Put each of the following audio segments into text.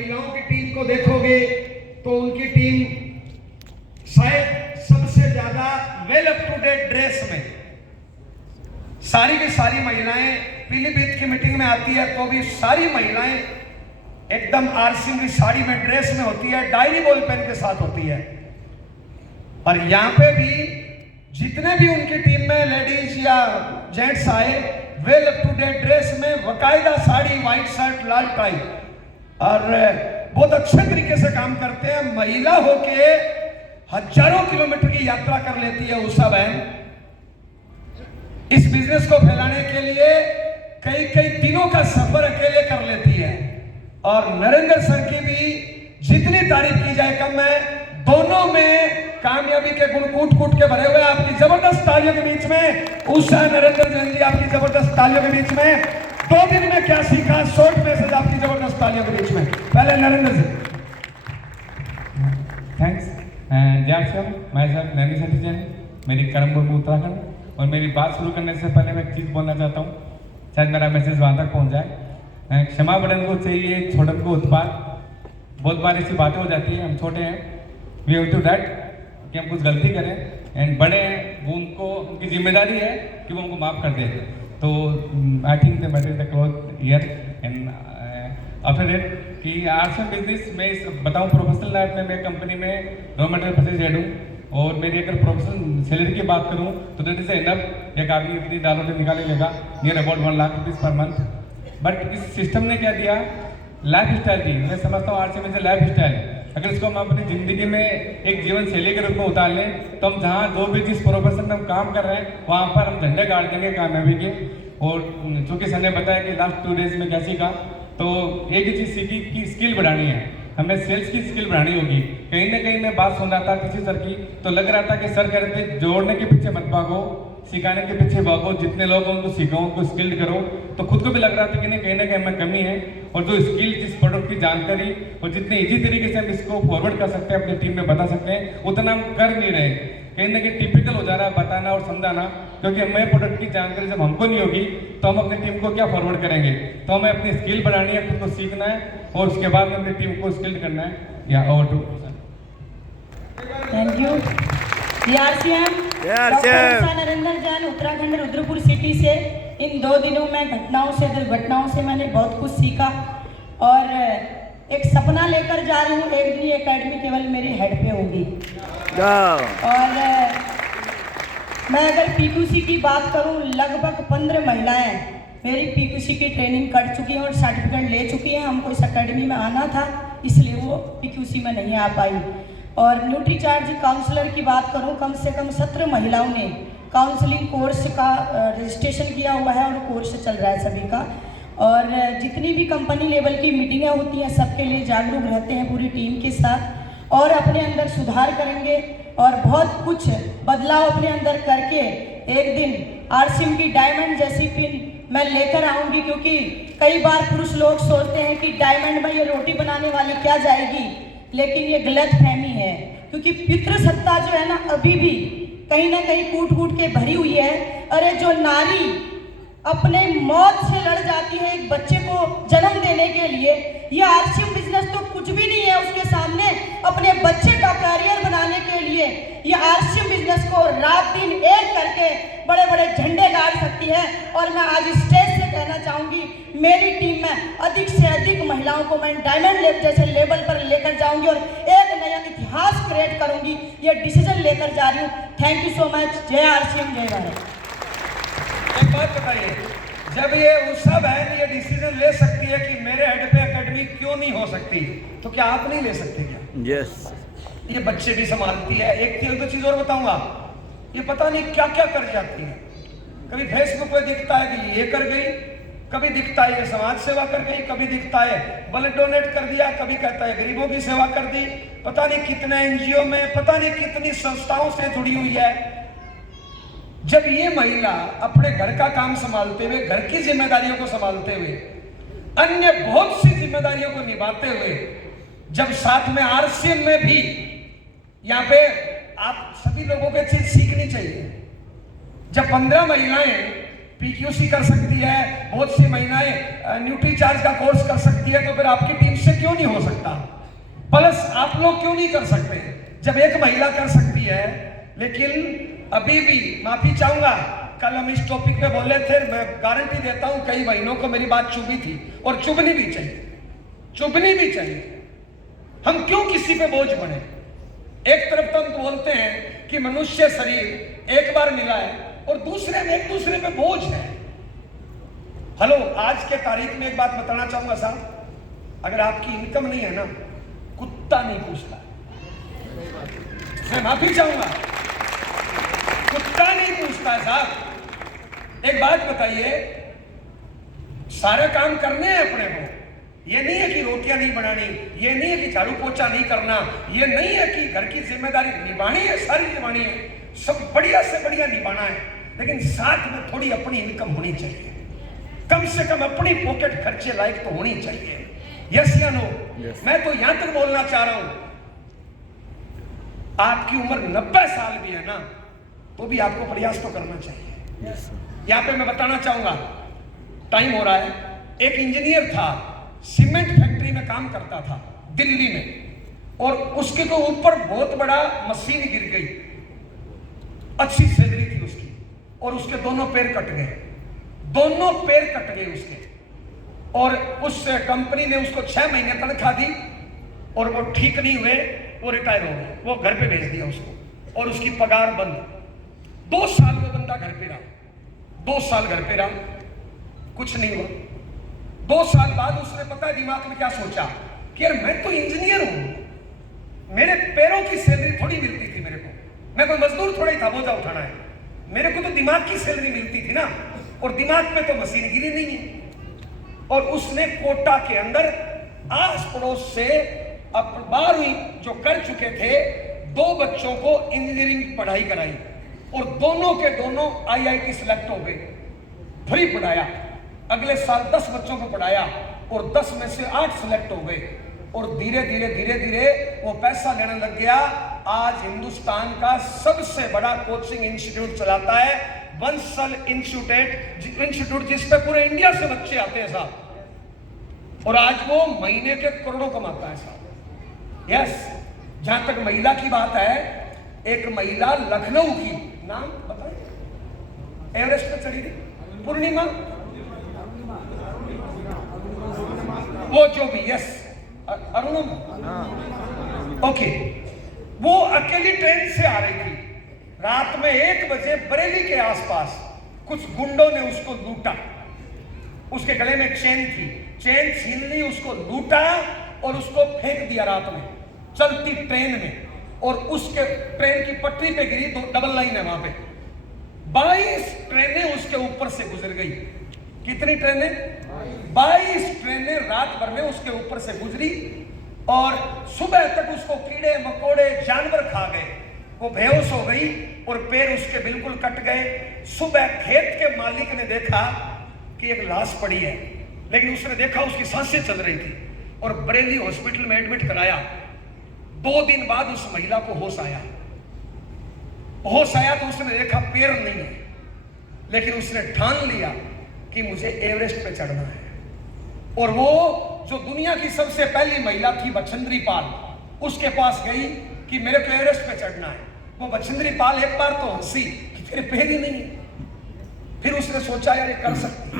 महिलाओं की टीम को देखोगे तो उनकी टीम शायद सबसे ज्यादा well up to date dress में, सारी की सारी महिलाएं पीलीभीत की मीटिंग में आती है तो भी सारी महिलाएं एकदम आरसीएम की साड़ी में ड्रेस में होती है, डायरी बॉल पेन के साथ होती है। और यहां पे भी जितने भी उनकी टीम में लेडीज या जेंट्स आए well up to date dress में, बकायदा साड़ी, व्हाइट शर्ट, लाल टाई, और बहुत अच्छे तरीके से काम करते हैं। महिला होके हजारों किलोमीटर की यात्रा कर लेती है उषा बहन इस बिजनेस को फैलाने के लिए, कई कई दिनों का सफर अकेले कर लेती है। और नरेंद्र सर की भी जितनी तारीफ की जाए कम है, दोनों में कामयाबी के गुण कूट कूट के भरे हुए। आपकी जबरदस्त तालियों के बीच में उषा, नरेंद्र जैन जी, आपकी जबरदस्त तालियों के बीच में 2 दिन में क्या सीखा, शॉर्ट मैसेज आपकी जबरदस्त तालियों के बीच में। पहले नरेंद्र जी। थैंक्स। जय श्री राम। मैं सर नैनी सती जैन, मेरी कर्मभूमि उत्तराखंड। और मेरी बात शुरू करने से पहले मैं एक चीज़ बोलना चाहता हूँ, शायद मेरा मैसेज वहाँ तक पहुँच जाए। क्षमा बड़न को चाहिए, छोटन को उत्पाद। बहुत बार ऐसी बातें हो जाती है, हम छोटे हैं, वी हैव टू डैट कि हम कुछ गलती करें, एंड बड़े हैं वो उनको उनकी जिम्मेदारी है कि वो उनको माफ़ कर दें। तो I think the matter the close year and after it कि आरसीएम बिजनेस में बताऊँ, प्रोफेशनल लाइफ में मैं कंपनी में रॉ मटेरियल परचेज हेड हूँ। और मेरी अगर प्रोफेशनल सैलरी की बात करूँ तो दैट इज इनफ, एक आदमी इतनी डालो तो निकाले लेगा, near about 1 lakh rupees per month. But इस सिस्टम ने क्या दिया, लाइफ स्टाइल दी। मैं समझता हूँ आरसीएम इज लाइफ स्टाइल। अगर इसको हम अपनी ज़िंदगी में एक जीवन शैली के रूप में उतार लें तो हम जहाँ जो भी जिस प्रोफेशन में हम काम कर रहे हैं वहाँ पर हम झंडे गाड़ देंगे कामयाबी के। और चूँकि सर ने बताया कि लास्ट 2 डेज में क्या सीखा, तो एक ही चीज़ सीखी कि स्किल बढ़ानी है, हमें सेल्स की स्किल बढ़ानी होगी। कहीं ना कहीं मैं बात सुन रहा था किसी सर की, तो लग रहा था कि सर कह रहे थे जोड़ने के पीछे मत भागो, सिखाने के पीछे भागो, जितने लोग हैं उनको सिखाओ, उनको स्किल्ड करो। तो खुद को भी लग रहा था कि नहीं, कहीं ना कहीं हमें कमी है। और जो स्किल, जिस प्रोडक्ट की जानकारी और जितने इजी तरीके से हम इसको फॉरवर्ड कर सकते हैं, अपनी टीम में बता सकते हैं, उतना हम कर नहीं रहे। कहीं ना कहीं टिपिकल हो जा रहा है बताना और समझाना, क्योंकि हमें प्रोडक्ट की जानकारी जब हमको नहीं होगी तो हम अपनी टीम को क्या फॉरवर्ड करेंगे। तो हमें अपनी स्किल बढ़ानी है, खुद को सीखना है और उसके बाद में अपनी टीम को स्किल्ड करना है। या over to. Thank you. Doctor Narendra Jain, Uttarakhand, Rudrapur city से। इन 2 दिनों में घटनाओं से, दुर्घटनाओं से मैंने बहुत कुछ सीखा और एक सपना लेकर जा रही हूँ, एक दिन ये एकेडमी केवल मेरी हेड पे होगी। और मैं अगर पीक्यूसी की बात करूँ, लगभग 15 महिलाएं मेरी पीक्यूसी की ट्रेनिंग कर चुकी हैं और सर्टिफिकेट ले चुकी हैं। हमको इस एकेडमी में आना था, इसलिए वो पीक्यूसी में नहीं आ पाई। और न्यूट्रीचार्ज काउंसलर की बात करूं, कम से कम 17 महिलाओं ने काउंसलिंग कोर्स का रजिस्ट्रेशन किया हुआ है और कोर्स चल रहा है सभी का। और जितनी भी कंपनी लेवल की मीटिंगें होती हैं सबके लिए जागरूक रहते हैं पूरी टीम के साथ, और अपने अंदर सुधार करेंगे और बहुत कुछ बदलाव अपने अंदर करके एक दिन आरसीएम की डायमंड जैसी पिन मैं लेकर आऊँगी। क्योंकि कई बार पुरुष लोग सोचते हैं कि डायमंड में ये रोटी बनाने वाली क्या जाएगी, लेकिन ये गलत फहमी है। क्योंकि पितृसत्ता जो है ना, अभी भी कहीं ना कहीं कूट कूट के भरी हुई है। अरे जो नारी अपने मौत से लड़ जाती है एक बच्चे को जन्म देने के लिए, ये आरसीएम बिजनेस तो कुछ भी नहीं है उसके सामने। अपने बच्चे का करियर बनाने के लिए ये आरसीएम बिजनेस को रात दिन एक करके बड़े बड़े झंडे गाड़ सकती है। और मैं आज स्टेज से कहना चाहूँगी, मेरी टीम में अधिक से अधिक महिलाओं को मैं डायमंड लेव जैसे लेवल पर लेकर जाऊँगी और एक नया इतिहास क्रिएट करूँगी। ये डिसीजन लेकर जा रही हूँ। Thank you so much. जय आरसीएम, जय भारत। एक बात बताइए, जब ये उषा बहन ये डिसीजन ले सकती है कि मेरे हेड पे एकेडमी क्यों नहीं हो सकती, तो क्या आप नहीं ले सकते क्या? यस। ये बच्चे भी संभालती है। एक 2 चीज और बताऊंगा, ये पता नहीं क्या क्या कर जाती है। कभी फेसबुक पे दिखता है कि ये कर गई, कभी दिखता है ये समाज सेवा कर गई, कभी दिखता है ब्लड डोनेट कर दिया, कभी कहता है गरीबों की सेवा कर दी। पता नहीं कितने एनजीओ में, पता नहीं कितनी संस्थाओं से जुड़ी हुई है। जब ये महिला अपने घर का काम संभालते हुए, घर की जिम्मेदारियों को संभालते हुए, अन्य बहुत सी जिम्मेदारियों को निभाते हुए, जब साथ में आरसीएम में भी, यहाँ पे आप सभी लोगों को चीज सीखनी चाहिए। जब 15 महिलाएं पीक्यूसी कर सकती है, बहुत सी महिलाएं न्यूट्री चार्ज का कोर्स कर सकती है, तो फिर आपकी टीम से क्यों नहीं हो सकता? प्लस आप लोग क्यों नहीं कर सकते? जब एक महिला कर सकती है, लेकिन अभी भी माफी चाहूंगा, कल हम इस टॉपिक पे बोले थे, मैं गारंटी देता हूं कई बहनों को मेरी बात चुभी थी, और चुभनी भी चाहिए, चुभनी भी चाहिए। हम क्यों किसी पे बोझ बने? एक तरफ तो हम बोलते हैं कि मनुष्य शरीर एक बार मिला है, और दूसरे में एक दूसरे पे बोझ है। हेलो, आज के तारीख में एक बात बताना चाहूंगा साहब, अगर आपकी इनकम नहीं है ना, कुत्ता नहीं पूछता। मैं माफी चाहूंगा, कुत्ता नहीं पूछता है साहब। एक बात बताइए, सारे काम करने हैं अपने को, ये नहीं है कि रोटियां नहीं बनानी, ये नहीं है कि झाड़ू पोछा नहीं करना, ये नहीं है कि घर की जिम्मेदारी निभानी है, सारी निभानी है, सब बढ़िया से बढ़िया निभाना है, लेकिन साथ में थोड़ी अपनी इनकम होनी चाहिए, कम से कम अपनी पॉकेट खर्चे लायक तो होनी चाहिए। यस या नो? मैं तो यहां तक बोलना चाह रहा हूं, आपकी उम्र 90 साल भी है ना, तो भी आपको प्रयास तो करना चाहिए। यहां पे मैं बताना चाहूंगा, टाइम हो रहा है, एक इंजीनियर था, सीमेंट फैक्ट्री में काम करता था दिल्ली में, और उसके तो ऊपर बहुत बड़ा मशीन गिर गई, अच्छी सैलरी थी उसकी, और उसके दोनों पैर कट गए, दोनों पैर कट गए उसके, और उस कंपनी ने उसको 6 महीने तनख्वाह दी, और वो ठीक नहीं हुए, वो रिटायर हो गए, वो घर पे भेज दिया उसको, और उसकी पगार बंद। 2 साल वो बंदा घर पे रहा, 2 साल घर पे रहा, कुछ नहीं हुआ। 2 साल बाद उसने पता है दिमाग में क्या सोचा कि यार मैं तो इंजीनियर हूं, मेरे पैरों की सैलरी थोड़ी मिलती थी मेरे को, मैं कोई मजदूर थोड़ा ही था बोझा उठाना है, मेरे को तो दिमाग की सैलरी मिलती थी ना, और दिमाग पे तो मशीन गिरी नहीं है। और उसने कोटा के अंदर आस पड़ोस से 12वीं जो कर चुके थे 2 बच्चों को इंजीनियरिंग पढ़ाई कराई, और दोनों के दोनों IIT सिलेक्ट हो गए, फ्री पढ़ाया। अगले साल 10 बच्चों को पढ़ाया, और 10 में से 8 सिलेक्ट हो गए, और धीरे धीरे वो पैसा लेने लग गया। आज हिंदुस्तान का सबसे बड़ा कोचिंग इंस्टीट्यूट चलाता है, बंसल इंस्टीट्यूट, जिस पे पूरे इंडिया से बच्चे आते हैं साहब, और आज वो महीने के करोड़ों कमाता है साहब। यस, जहां तक महिला की बात है, एक महिला लखनऊ की, नाम बताइए, एवरेस्ट पे चढ़ी थी, पूर्णिमा, वो जो भी, यस, अरुणम, ओके, वो अकेली ट्रेन से आ रही थी, रात में 1 बजे बरेली के आसपास कुछ गुंडों ने उसको लूटा, उसके गले में चेन थी, चेन छीन ली, उसको लूटा और उसको फेंक दिया रात में चलती ट्रेन में, और उसके ट्रेन की पटरी पे गिरी, 2 डबल लाइन है वहां पे, 22 ट्रेनें उसके ऊपर से गुजर गई। कितनी ट्रेनें? 22 ट्रेनें रात भर में उसके ऊपर से गुजरी, और सुबह तक उसको कीड़े मकोड़े जानवर खा गए, वो बेहोश हो गई, और पैर उसके बिल्कुल कट गए। सुबह खेत के मालिक ने देखा कि एक लाश पड़ी है, लेकिन उसने देखा उसकी सांसें चल रही थी, और बरेली हॉस्पिटल में एडमिट कराया। 2 दिन बाद उस महिला को होश आया, होश आया तो उसने देखा पैर नहीं है, लेकिन उसने ठान लिया कि मुझे एवरेस्ट पे चढ़ना है। और वो जो दुनिया की सबसे पहली महिला थी बछेंद्री पाल, उसके पास गई कि मेरे को एवरेस्ट पे चढ़ना है। वो बछेंद्री पाल एक बार तो हंसी कि तेरे पैर ही नहीं है, फिर उसने सोचा यार ये कर सकती,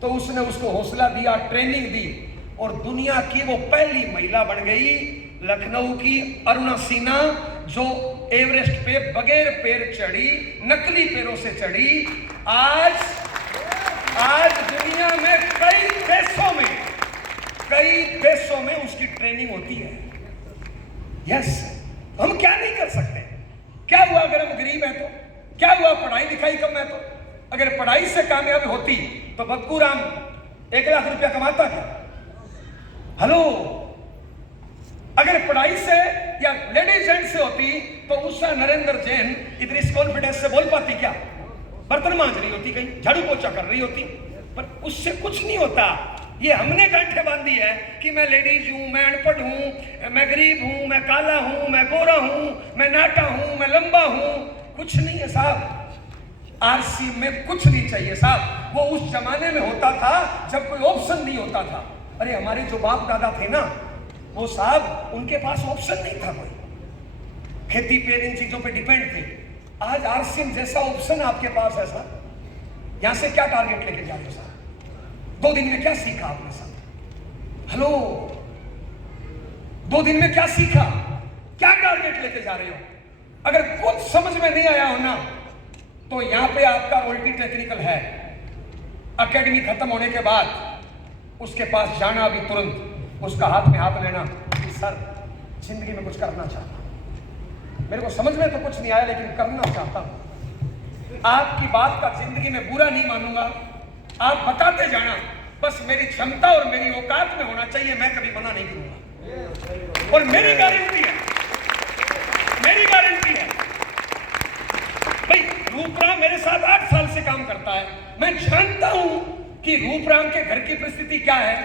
तो उसने उसको हौसला दिया, ट्रेनिंग दी, और दुनिया की वो पहली महिला बन गई, लखनऊ की अरुणा सिन्हा, जो एवरेस्ट पे बगैर पैर चढ़ी, नकली पैरों से चढ़ी। आज दुनिया में कई देशों में उसकी ट्रेनिंग होती है। यस, हम क्या नहीं कर सकते? क्या हुआ अगर हम गरीब हैं तो? क्या हुआ पढ़ाई लिखाई कम है तो? अगर पढ़ाई से कामयाबी होती तो बक्कू राम 1 लाख रुपया कमाता था। हेलो, अगर पढ़ाई से या लेडीज जेंट से होती तो उषा नरेंद्र जैन इतनी इस कॉन्फिडेंस से बोल पाती क्या? बर्तन मांज रही होती, कहीं झाड़ू पोछा कर रही होती, पर उससे कुछ नहीं होता। ये हमने गांठें बांधी है कि मैं लेडीज हूं, मैं अनपढ़ हूं, मैं गरीब हूं, मैं काला हूं, मैं गोरा हूं, मैं नाटा हूं, मैं लंबा हूं। कुछ नहीं है साहब, आरसी में कुछ नहीं चाहिए साहब। वो उस जमाने में होता था जब कोई ऑप्शन नहीं होता था। अरे हमारे जो बाप दादा थे ना, वो साहब उनके पास ऑप्शन नहीं था, कोई खेती पे इन चीजों पे डिपेंड थे। आज आरसीएम जैसा ऑप्शन आपके पास है साहब। यहां से क्या टारगेट लेके जा रहे हो साहब? 2 दिन में क्या सीखा आपने साहब? हेलो, 2 दिन में क्या सीखा? क्या टारगेट लेके जा रहे हो? अगर कुछ समझ में नहीं आया हो ना, तो यहां पे आपका रोल्टी टेक्निकल है। एकेडमी खत्म होने के बाद उसके पास जाना, अभी तुरंत उसका हाथ में हाथ लेना कि सर जिंदगी में कुछ करना चाहता हूं, मेरे को समझ में तो कुछ नहीं आया लेकिन करना चाहता हूं। आपकी बात का जिंदगी में बुरा नहीं मानूंगा, आप बताते जाना, बस मेरी क्षमता और मेरी औकात में होना चाहिए, मैं कभी मना नहीं करूंगा। और मेरी गारंटी है, मेरी गारंटी है भाई, रूपराम मेरे साथ 8 साल से काम करता है। मैं जानता हूं कि रूपराम के घर की परिस्थिति क्या है,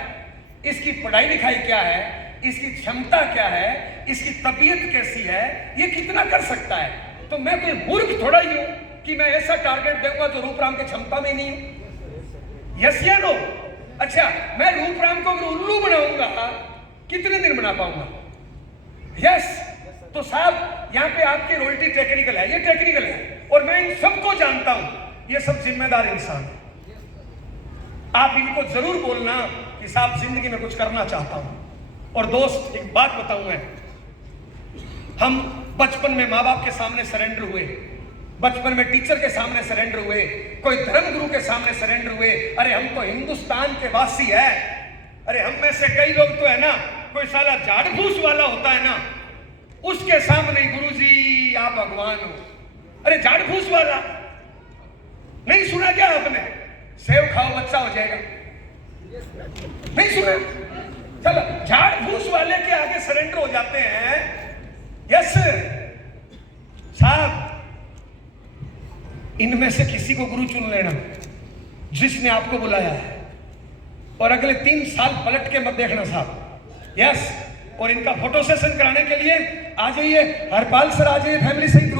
इसकी पढ़ाई लिखाई क्या है, इसकी क्षमता क्या है, इसकी तबीयत कैसी है, ये कितना कर सकता है। तो मैं कोई मूर्ख थोड़ा ही हूं कि मैं ऐसा टारगेट दूंगा जो रूपराम की क्षमता में नहीं हूं। यस या नो? अच्छा, मैं रूपराम को अगर उल्लू बनाऊंगा कितने दिन बना पाऊंगा? यस। तो साहब यहां पे आपकी रोल्टी टेक्निकल है, ये टेक्निकल है, और मैं इन सबको जानता हूं, ये सब जिम्मेदार इंसान है। आप इनको जरूर बोलना कि साहब जिंदगी में कुछ करना चाहता हूं। और दोस्त एक बात बताऊं मैं, हम बचपन में माँ बाप के सामने सरेंडर हुए, बचपन में टीचर के सामने सरेंडर हुए, कोई धर्म गुरु के सामने सरेंडर हुए। अरे हम तो हिंदुस्तान के वासी है। अरे हम में से कई लोग तो है ना, कोई साला झाड़ फूस वाला होता है ना, उसके सामने गुरुजी आप भगवान हो। अरे झाड़ फूस वाला नहीं सुना क्या आपने? सेव खाओ बच्चा हो जाएगा, नहीं सुना? चलो, झाड़ फूस वाले के आगे सरेंडर हो जाते हैं। यस साहब, इनमें से किसी को गुरु चुन लेना जिसने आपको बुलाया है, और अगले 3 साल पलट के मत देखना साहब। यस। और इनका फोटो सेशन कराने के लिए आ जाइए, हरपाल सर आ जाइए, फैमिली सहित ग्रुप।